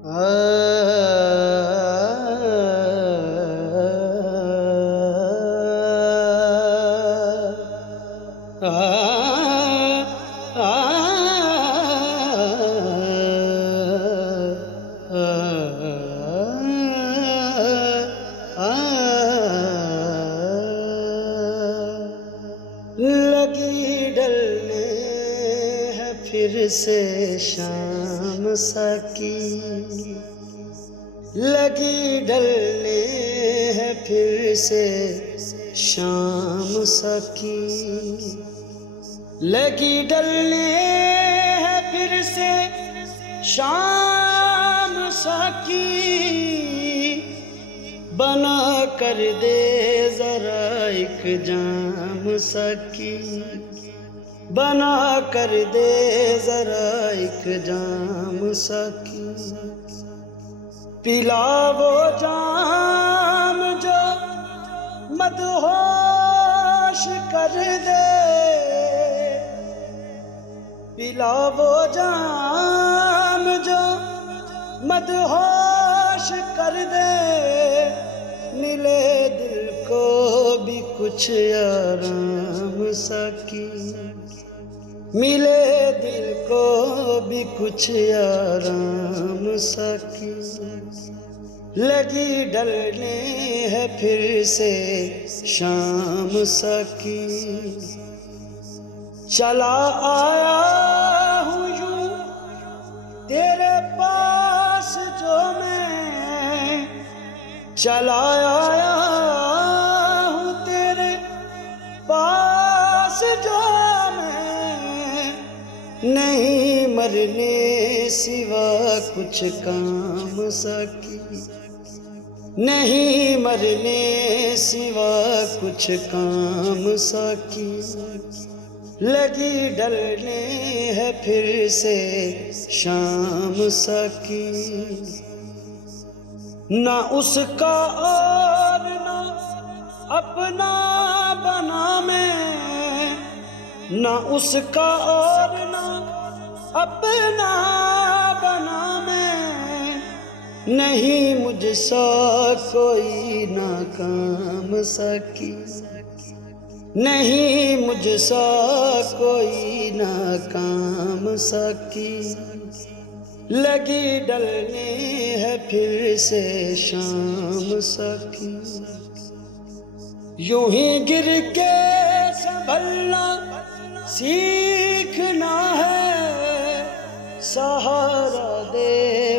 لگی ڈلنے ہے پھر سے شام ساکی، لگی ڈلنے ہے پھر سے شام ساکی، لگی ڈلنے ہے پھر سے شام ساکی، بنا کر دے ذرا ایک جام ساکی، بنا کر دے ذرا ایک جام ساکی، پلا وہ جام جو مدہوش کر دے، پلا وہ جام جو مدہوش کر دے، ملے دل کو بھی کچھ آرام ساکی، ملے دل کو بھی کچھ آرام ساکی، لگی ڈلنے ہے پھر سے شام ساکی، چلا آیا ہوں یوں تیرے پاس جو میں، چلا آیا ہوں تیرے پاس جو میں، نہیں مرنے سوا کچھ کام ساکی، نہیں مرنے سوا کچھ کام ساکی، لگی ڈلنے ہے پھر سے شام ساکی، نہ اس کا اور نہ اپنا بنا میں، نہ اس کا اور نہ اپنا بنا میں، نہیں مجھ سا کوئی ناکام ساکی، نہیں مجھ سا کوئی ناکام ساکی، لگی ڈلنے ہے پھر سے شام ساکی، یوں ہی گر کے سنبھلنا سیکھنا ہے، سہارا دے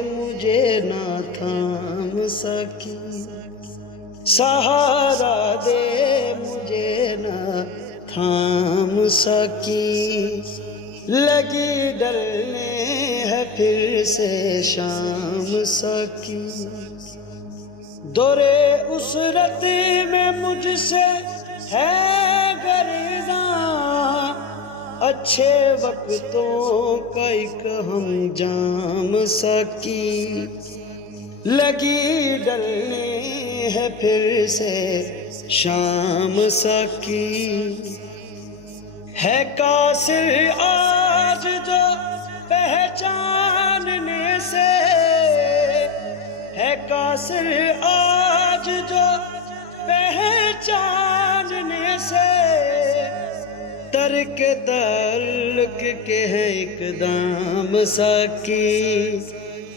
مجھے نہ تھام ساکی، سہارا دے مجھے نہ تھام ساکی، لگی ڈلنے ہے پھر سے شام ساکی، دورے اسرت میں مجھ سے ہے گریزاں، اچھے وقتوں کا ایک ہم جام ساکی، لگی ڈلنے ہے پھر سے شام ساکی، ہے قاصر آج جو پہچاننے سے، ہے قاصر آج جو پہچاننے سے، ترک تعلق کے ہے اقدام ساکی،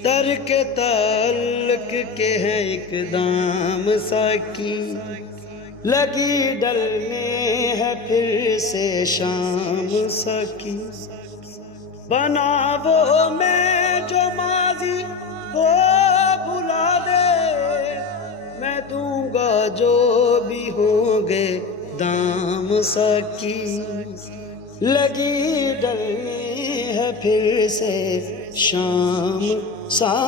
ترک تعلق کے ہے اقدام ساکی، لگی ڈلنے ہے پھر سے شام ساکی، بنا وہ میں جو ماضی کو بھلا دے، میں دوں گا جو بھی ہوں گے دام ساکی، لگی ڈلنے ہے پھر سے شام ساکی۔